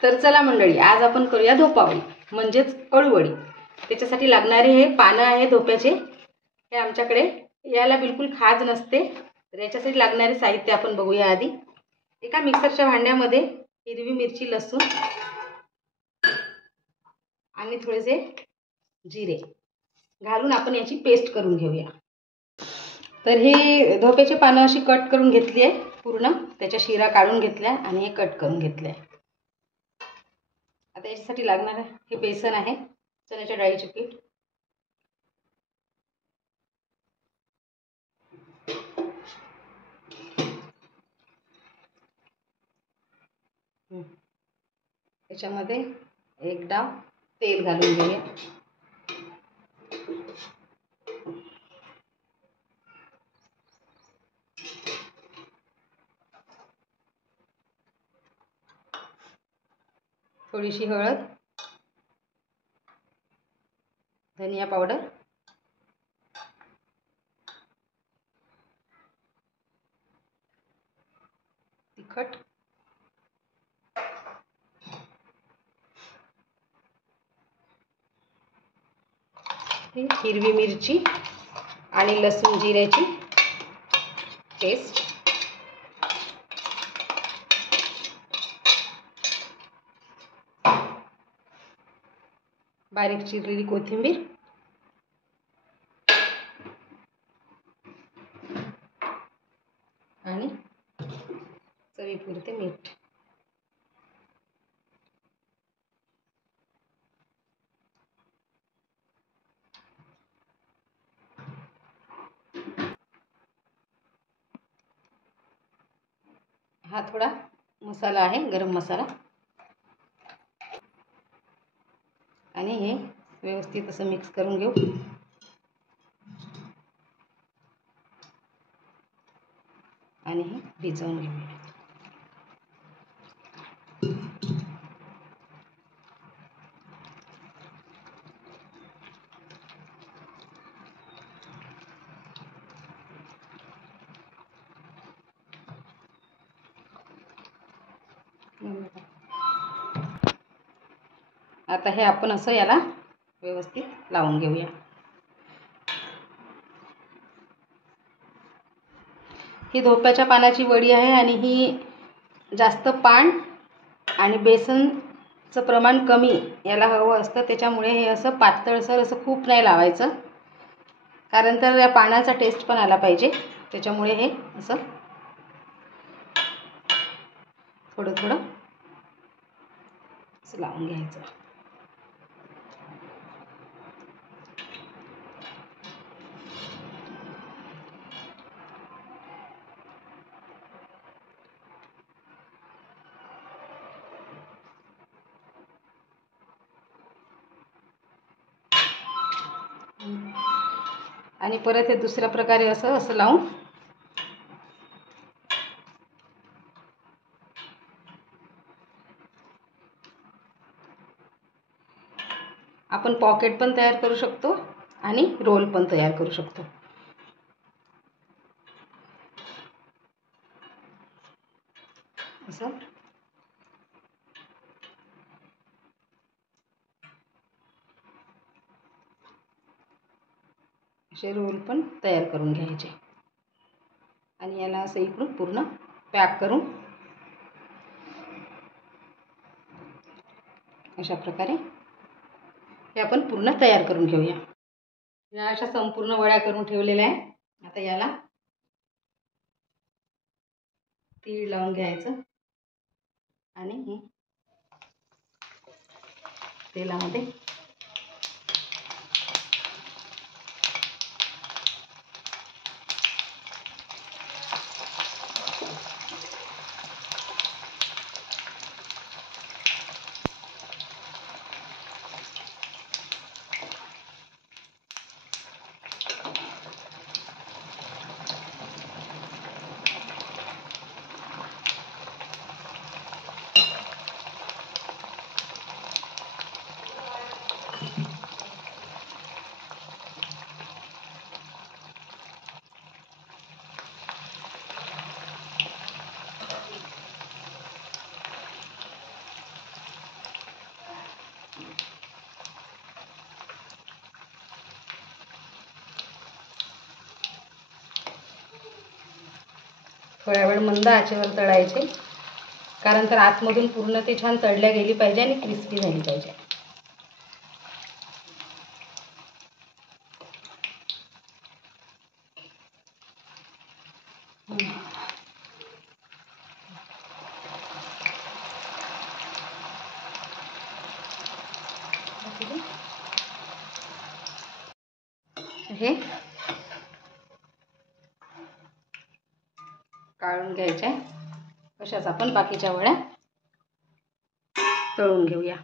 तर चला मंडळी, आज आपण करूया धोपावळी म्हणजेच अळूवडी। त्याच्यासाठी लागणारे हे पानं आहे धोप्याचे। हे आमच्याकडे याला बिलकुल खाज नसते। तर याच्यासाठी लागणारे साहित्य आपण बघूया आधी। एका मिक्सरच्या भांड्यामध्ये हिरवी मिरची, लसूण आणि थोडेसे जिरे घालून आपण याची पेस्ट करून घेऊया। तर हे धोप्याचे पानं अशी कट करून घेतली आहे पूर्ण, त्याच्या शिरा काढून घेतल्या आणि हे कट करून घेतले। आता याच्यासाठी लागणार हे बेसन आहे, चण्याच्या डाळीचे पीठ, याच्यामध्ये एक डाव तेल घालून घेऊया। थोडीशी हळद, धनिया पावडर, तिखट, हिरवी मिरची आणि लसूण जिऱ्याची पेस्ट, बारीक चिरलेली कोथिंबीर आणि चवीपुरते मीठ। हा थोडा मसाला आहे, गरम मसाला, आणि हे व्यवस्थित असं मिक्स करून घेऊ आणि हे भिजवून घेऊया। आता हे आपण असं याला व्यवस्थित लावून घेऊया। ही धोप्याच्या पानाची वडी आहे आणि ही जास्त पान आणि बेसनचं प्रमाण कमी याला हवं असतं, त्याच्यामुळे हे असं पातळसर असं खूप नाही लावायचं, कारण तर या पानाचा टेस्ट पण आला पाहिजे। त्याच्यामुळे हे असं थोडं थोडं असं लावून घ्यायचं। आणि परत हे दुसऱ्या प्रकारे असं लावून आपण पॉकेट पण तयार करू शकतो आणि रोल पण तयार करू शकतो। असं असे रोल पण तयार करून घ्यायचे आणि याला असं इकडून पूर्ण पॅक करून अशा प्रकारे हे आपण पूर्ण तयार करून घेऊया। या अशा संपूर्ण वड्या करून ठेवलेल्या आहे। आता याला तीळ लावून घ्यायचं आणि हे तेलामध्ये थोड्या वेळ मंद आचेवर तळायचे, कारण तर आतमधून पूर्ण ते छान तळल्या गेली पाहिजे आणि क्रिस्पी झाली पाहिजे. हे काढून घ्यायच्या. अशाच आपण बाकीच्या वड्या तळून घेऊया.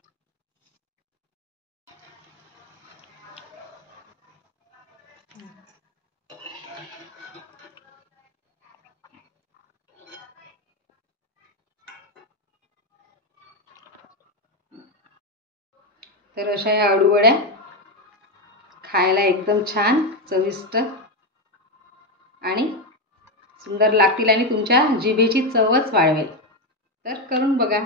तर अशा या अळूवड्या खायला एकदम छान चविष्ट आणि सुंदर लागतील आणि तुमच्या जिभेची चवच वाढवेल. तर करून बघा.